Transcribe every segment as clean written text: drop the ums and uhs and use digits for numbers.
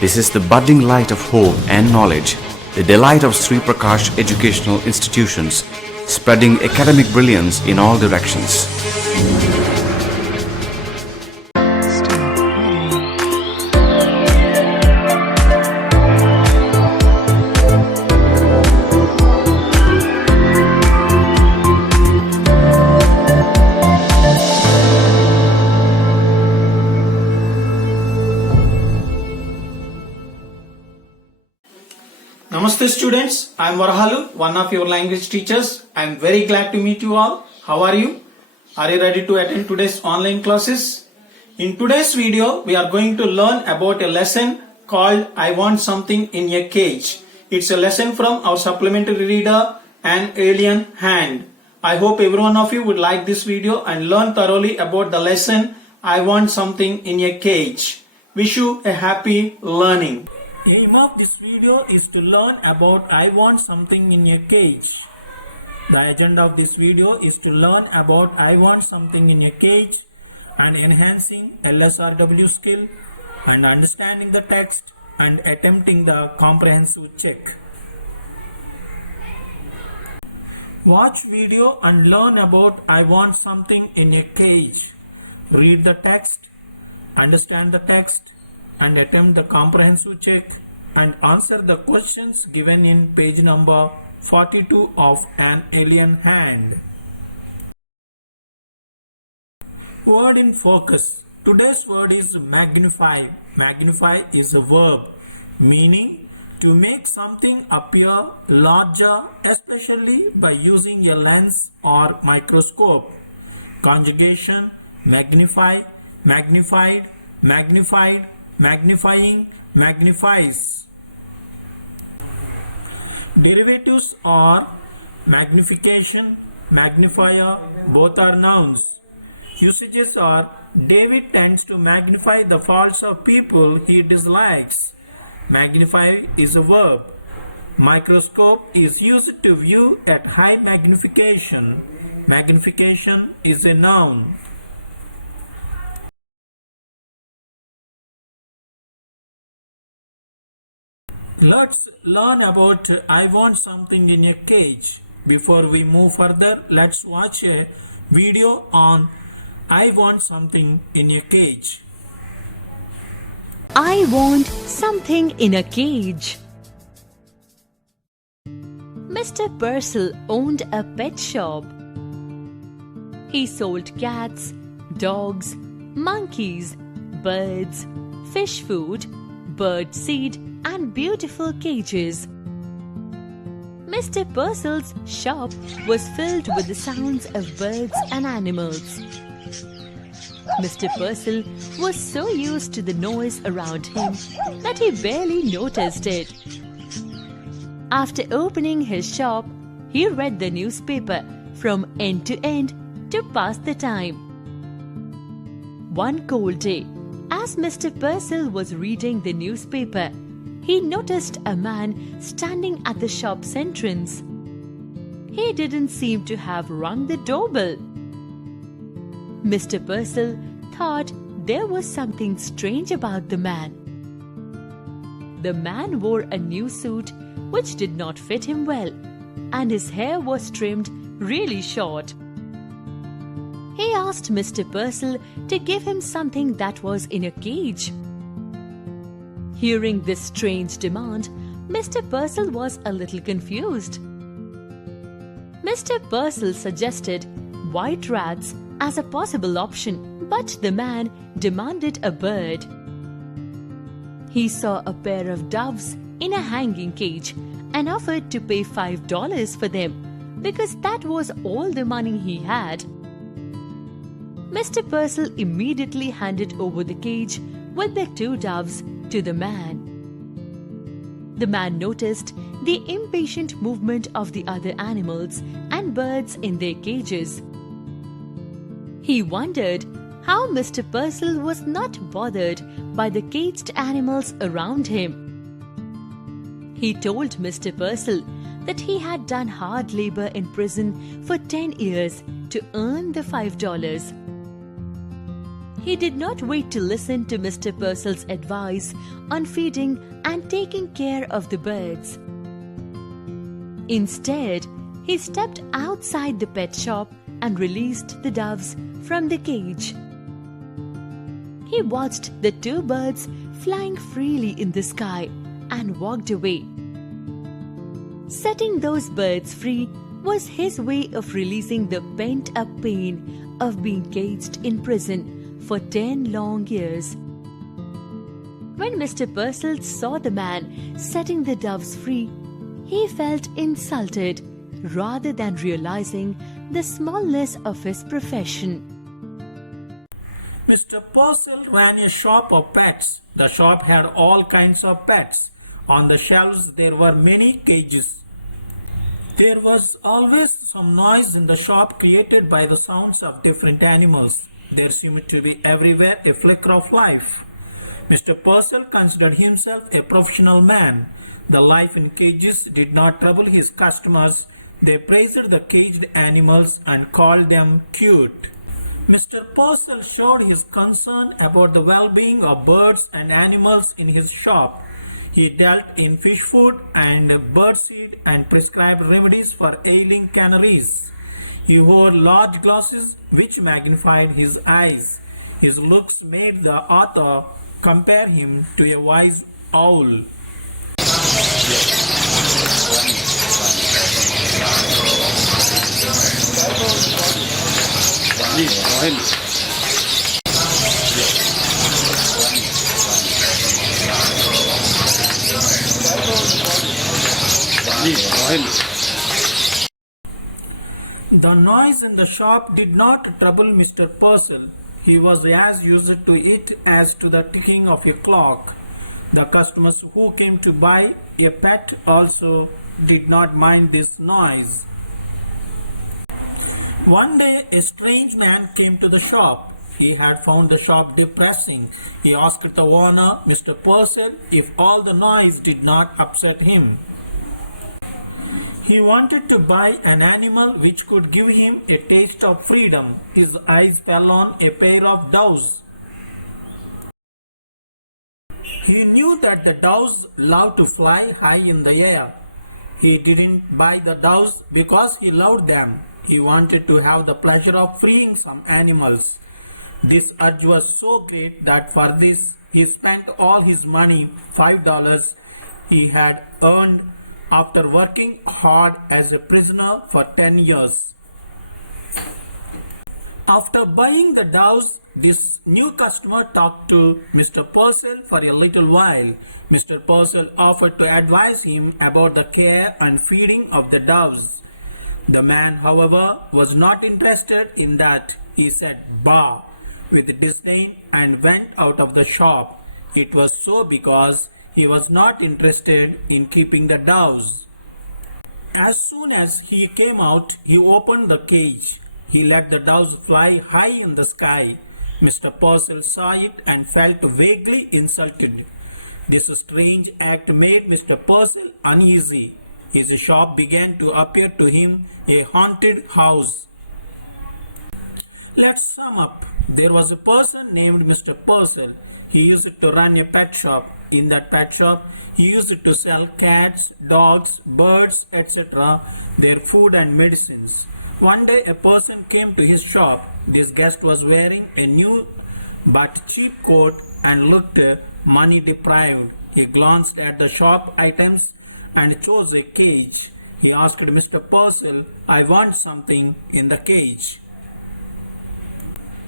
This is the budding light of hope and knowledge, the delight of Sri Prakash Educational Institutions, spreading academic brilliance in all directions. Namaste students, I am Varahalu, one of your language teachers. I am very glad to meet you all. How are you? Are you ready to attend today's online classes? In today's video, we are going to learn about a lesson called I Want Something in a Cage. It's a lesson from our supplementary reader, An Alien Hand. I hope every one of you would like this video and learn thoroughly about the lesson I Want Something in a Cage. Wish you a happy learning. Aim of this video is to learn about I Want Something in a Cage. The agenda of this video is to learn about I Want Something in a Cage and enhancing LSRW skill and understanding the text and attempting the comprehensive check. Watch video and learn about I Want Something in a Cage. Read the text, understand the text, and attempt the comprehensive check and answer the questions given in page number 42 of An Alien Hand. Word in focus. Today's word is magnify. Magnify is a verb meaning to make something appear larger, especially by using a lens or microscope. Conjugation: magnify, magnified, magnified, magnifying, magnifies. Derivatives are magnification, magnifier, both are nouns. Usages are David tends to magnify the faults of people he dislikes. Magnify is a verb. Microscope is used to view at high magnification. Magnification is a noun. Let's learn about I Want Something in a Cage. Before we move further, let's watch a video on I Want Something in a Cage. I want something in a cage. Mr. Purcell owned a pet shop. He sold cats, dogs, monkeys, birds, fish food, bird seed, and beautiful cages. Mr. Purcell's shop was filled with the sounds of birds and animals. Mr. Purcell was so used to the noise around him that he barely noticed it. After opening his shop, he read the newspaper from end to end to pass the time. One cold day, as Mr. Purcell was reading the newspaper, he noticed a man standing at the shop's entrance. He didn't seem to have rung the doorbell. Mr. Purcell thought there was something strange about the man. The man wore a new suit which did not fit him well, and his hair was trimmed really short. He asked Mr. Purcell to give him something that was in a cage. Hearing this strange demand, Mr. Purcell was a little confused. Mr. Purcell suggested white rats as a possible option, but the man demanded a bird. He saw a pair of doves in a hanging cage and offered to pay $5 for them because that was all the money he had. Mr. Purcell immediately handed over the cage with the two doves to the man. The man noticed the impatient movement of the other animals and birds in their cages. He wondered how Mr. Purcell was not bothered by the caged animals around him. He told Mr. Purcell that he had done hard labor in prison for 10 years to earn the $5. He did not wait to listen to Mr. Purcell's advice on feeding and taking care of the birds. Instead, he stepped outside the pet shop and released the doves from the cage. He watched the two birds flying freely in the sky and walked away. Setting those birds free was his way of releasing the pent-up pain of being caged in prison for 10 long years. When Mr. Purcell saw the man setting the doves free, he felt insulted rather than realizing the smallness of his profession. Mr. Purcell ran a shop of pets. The shop had all kinds of pets. On the shelves there were many cages. There was always some noise in the shop created by the sounds of different animals. There seemed to be everywhere a flicker of life. Mr. Purcell considered himself a professional man. The life in cages did not trouble his customers. They praised the caged animals and called them cute. Mr. Purcell showed his concern about the well-being of birds and animals in his shop. He dealt in fish food and birdseed and prescribed remedies for ailing canaries. He wore large glasses which magnified his eyes. His looks made the author compare him to a wise owl. The noise in the shop did not trouble Mr. Purcell. He was as used to it as to the ticking of a clock. The customers who came to buy a pet also did not mind this noise. One day a strange man came to the shop. He had found the shop depressing. He asked the owner, Mr. Purcell, if all the noise did not upset him. He wanted to buy an animal which could give him a taste of freedom. His eyes fell on a pair of doves. He knew that the doves love to fly high in the air. He didn't buy the doves because he loved them. He wanted to have the pleasure of freeing some animals. This urge was so great that for this he spent all his money, $5 he had earned after working hard as a prisoner for 10 years. After buying the doves, this new customer talked to Mr. Purcell for a little while. Mr. Purcell offered to advise him about the care and feeding of the doves. The man, however, was not interested in that. He said "Bah" with disdain and went out of the shop. It was so because he was not interested in keeping the doves. As soon as he came out, he opened the cage. He let the doves fly high in the sky. Mr. Purcell saw it and felt vaguely insulted. This strange act made Mr. Purcell uneasy. His shop began to appear to him a haunted house. Let's sum up. There was a person named Mr. Purcell. He used to run a pet shop. In that pet shop, he used to sell cats, dogs, birds, etc., their food and medicines. One day a person came to his shop. This guest was wearing a new but cheap coat and looked money deprived. He glanced at the shop items and chose a cage. He asked Mr. Purcell, "I want something in the cage."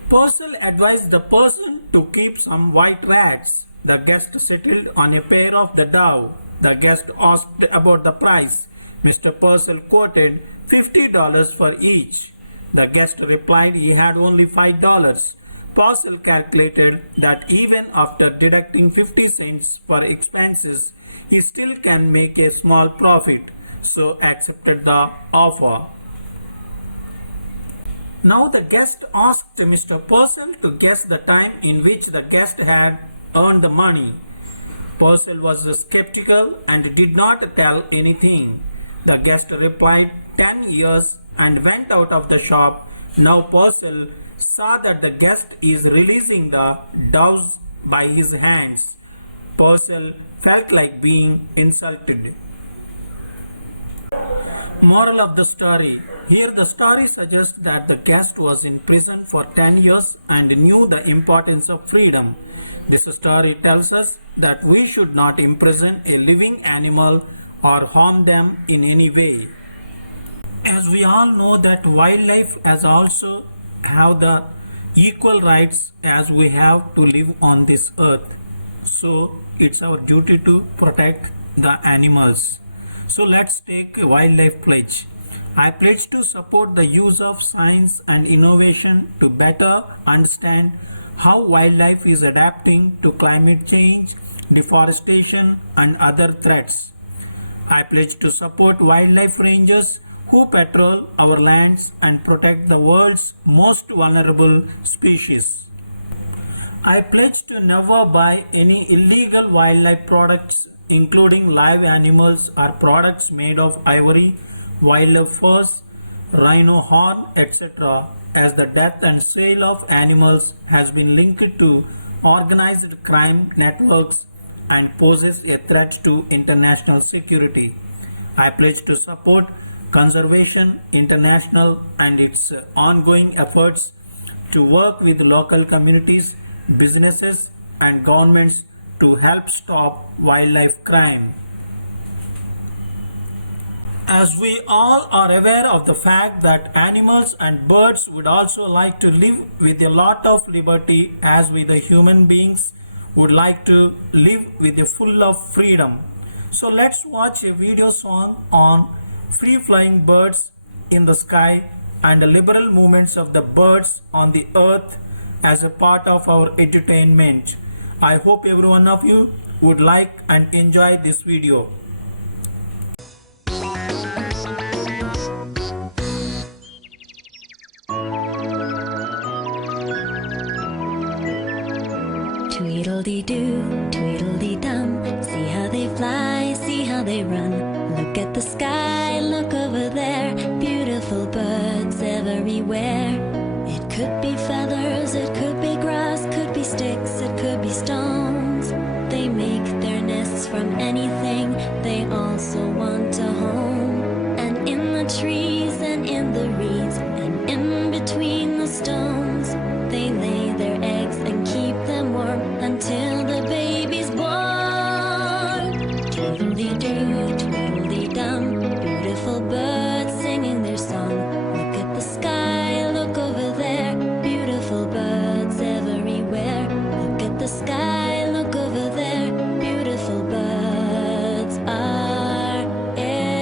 Purcell advised the person to keep some white rats. The guest settled on a pair of the dove. The guest asked about the price. Mr. Purcell quoted $50 for each. The guest replied he had only $5. Purcell calculated that even after deducting 50 cents for expenses, he still can make a small profit, so accepted the offer. Now the guest asked Mr. Purcell to guess the time in which the guest had earned the money. Purcell was skeptical and did not tell anything. The guest replied 10 years and went out of the shop. Now Purcell saw that the guest is releasing the doves by his hands. Purcell felt like being insulted. Moral of the story. Here the story suggests that the guest was in prison for 10 years and knew the importance of freedom. This story tells us that we should not imprison a living animal or harm them in any way. As we all know that wildlife has also have the equal rights as we have to live on this earth. So it's our duty to protect the animals. So let's take a wildlife pledge. I pledge to support the use of science and innovation to better understand how wildlife is adapting to climate change, deforestation, and other threats. I pledge to support wildlife rangers who patrol our lands and protect the world's most vulnerable species. I pledge to never buy any illegal wildlife products, including live animals or products made of ivory, wildlife furs, rhino horn, etc., as the death and sale of animals has been linked to organized crime networks and poses a threat to international security. I pledge to support Conservation International and its ongoing efforts to work with local communities, businesses, and governments to help stop wildlife crime. As we all are aware of the fact that animals and birds would also like to live with a lot of liberty as we the human beings would like to live with a full of freedom. So let's watch a video song on free flying birds in the sky and the liberal movements of the birds on the earth as a part of our entertainment. I hope every one of you would like and enjoy this video. Tweedledee-doo, tweedledee-dum, see how they fly, see how they run. Look at the sky, look over there, beautiful birds everywhere. It could be feathers, it could be grass, could be sticks, it could be stones. They make their nests from anything, they also want a home. And in the trees and in the reeds and in between the stones, they lay their eggs and keep them warm until the baby's born. Tweedledee-doo, tweedledee-dum, beautiful birds singing their song. Look at the sky, look over there, beautiful birds everywhere. Look at the sky, look over there, beautiful birds are everywhere.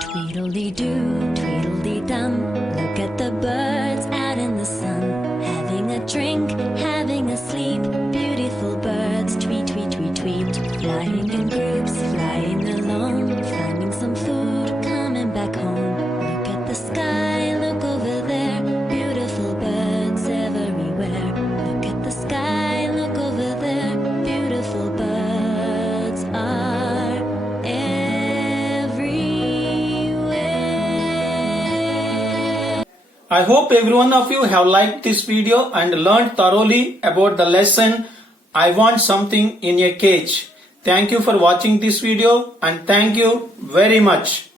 Tweedledee-doo, tweedledee-dum, look at the birds out in the sun, having a drink, having a sleep, beautiful birds, tweet, tweet, tweet, tweet, flying in groups, flying alone, finding some food, coming back home. Look at the sky, look over there, beautiful birds everywhere. Look at the sky, look over there, beautiful birds are everywhere. I hope every one of you have liked this video and learned thoroughly about the lesson I want something in a cage. Thank you for watching this video and thank you very much.